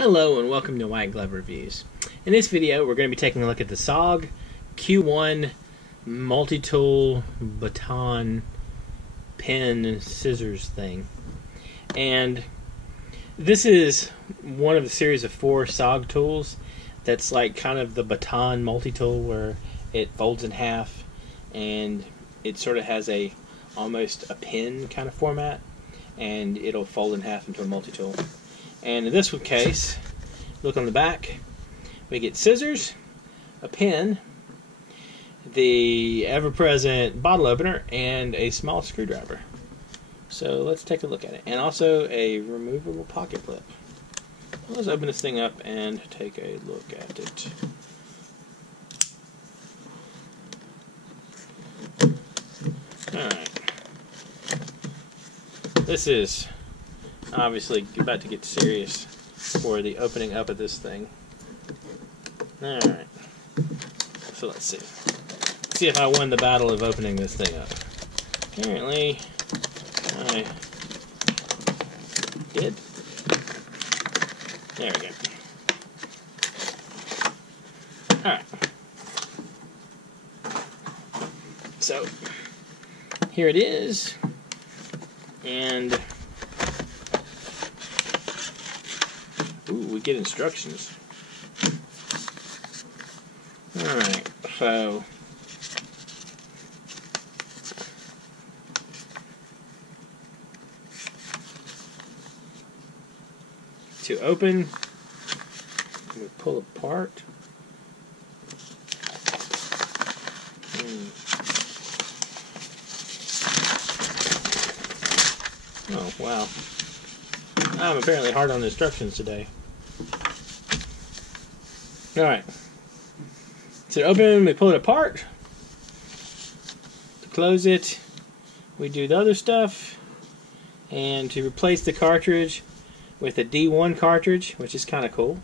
Hello and welcome to White Glove Reviews. In this video we're going to be taking a look at the SOG Q1 multi-tool baton pen scissors thing. And this is one of a series of 4 SOG tools that's like kind of the baton multi-tool where it folds in half and it sort of has almost a pen kind of format, and it'll fold in half into a multi-tool. And in this case, look on the back, we get scissors, a pen, the ever-present bottle opener, and a small screwdriver. So let's take a look at it. And also a removable pocket clip. Let's open this thing up and take a look at it. Alright. This is obviously about to get serious for the opening up of this thing. Alright. So let's see. Let's see if I won the battle of opening this thing up. Apparently, I did. There we go. Alright. So, here it is. And we get instructions. Alright, so to open, we pull apart. Oh, wow. I'm apparently hard on the instructions today. Alright. To open, we pull it apart. To close it, we do the other stuff. And to replace the cartridge with a D1 cartridge, which is kind of cool.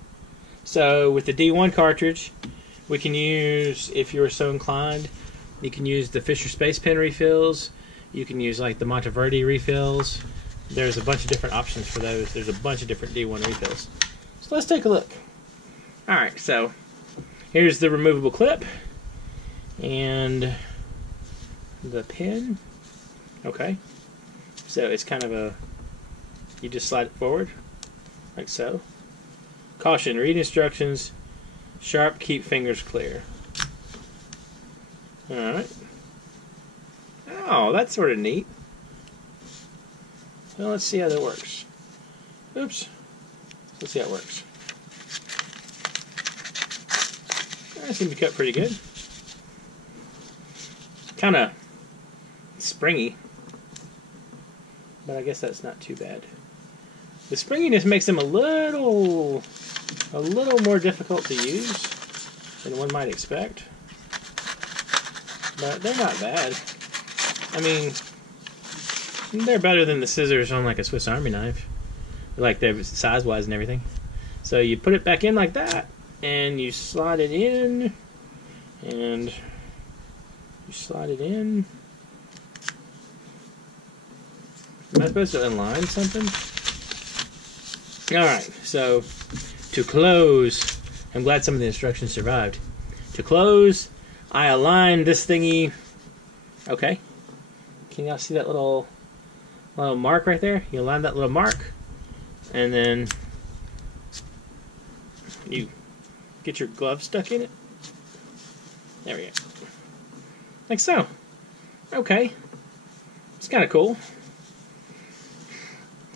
So with the D1 cartridge, we can use, if you're so inclined, you can use the Fisher Space Pen refills. You can use like the Monteverdi refills. There's a bunch of different options for those. There's a bunch of different D1 refills. So let's take a look. Alright, so here's the removable clip and the pen. Okay, so it's kind of you just slide it forward like so. Caution, read instructions, sharp, keep fingers clear. Alright. Oh, that's sort of neat. Well, let's see how that works. Oops. Let's see how it works. That seems to cut pretty good. Kind of springy, but I guess that's not too bad. The springiness makes them a little more difficult to use than one might expect, but they're not bad. I mean, they're better than the scissors on like a Swiss Army knife, like they're size-wise and everything. So you put it back in like that, and you slide it in, and you slide it in. Am I supposed to align something? Alright, so to close, I'm glad some of the instructions survived. To close, I align this thingy. Okay. Can y'all see that little mark right there? You align that little mark, and then you get your glove stuck in it. There we go. Like so. Okay. It's kind of cool.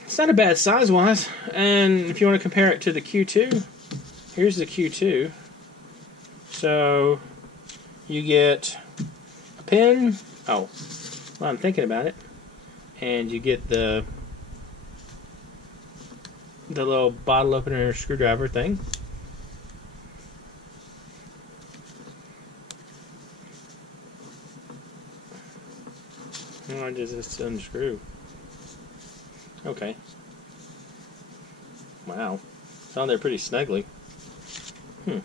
It's not a bad size-wise. And if you want to compare it to the Q2, here's the Q2. So you get a pen. Oh, well, I'm thinking about it. And you get the little bottle opener screwdriver thing. Why does this unscrew? Okay. Wow. It's on there pretty snugly. Let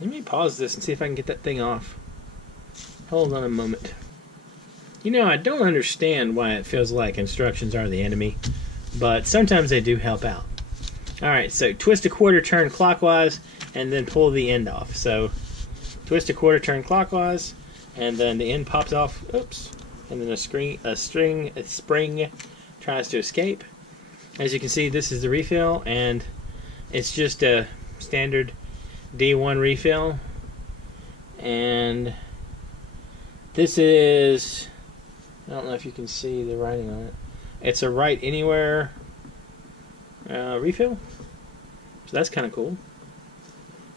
me pause this and see if I can get that thing off. Hold on a moment. You know, I don't understand why it feels like instructions are the enemy but sometimes they do help out. Alright, so twist a quarter, turn clockwise, and then pull the end off. So twist a quarter, turn clockwise, and then the end pops off. Oops. And then a spring tries to escape. As you can see, this is the refill, and it's just a standard D1 refill. And this is, I don't know if you can see the writing on it. It's a Write Anywhere refill. So that's kind of cool.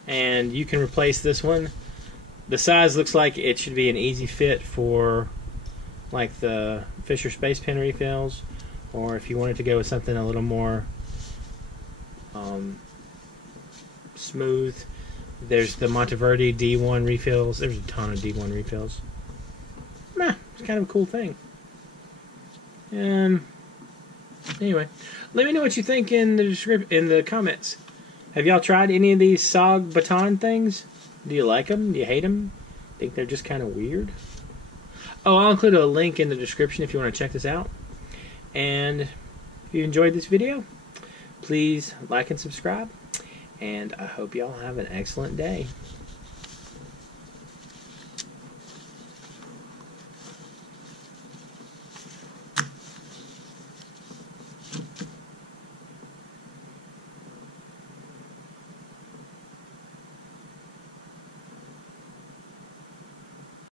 And you can replace this one. The size looks like it should be an easy fit for like the Fisher Space Pen refills, or if you wanted to go with something a little more smooth, there's the Monteverde D1 refills. There's a ton of D1 refills. It's kind of a cool thing. Anyway, let me know what you think in the comments. Have y'all tried any of these SOG Baton things? Do you like them? Do you hate them? Think they're just kind of weird? Oh, I'll include a link in the description if you want to check this out. And if you enjoyed this video, please like and subscribe. And I hope y'all have an excellent day.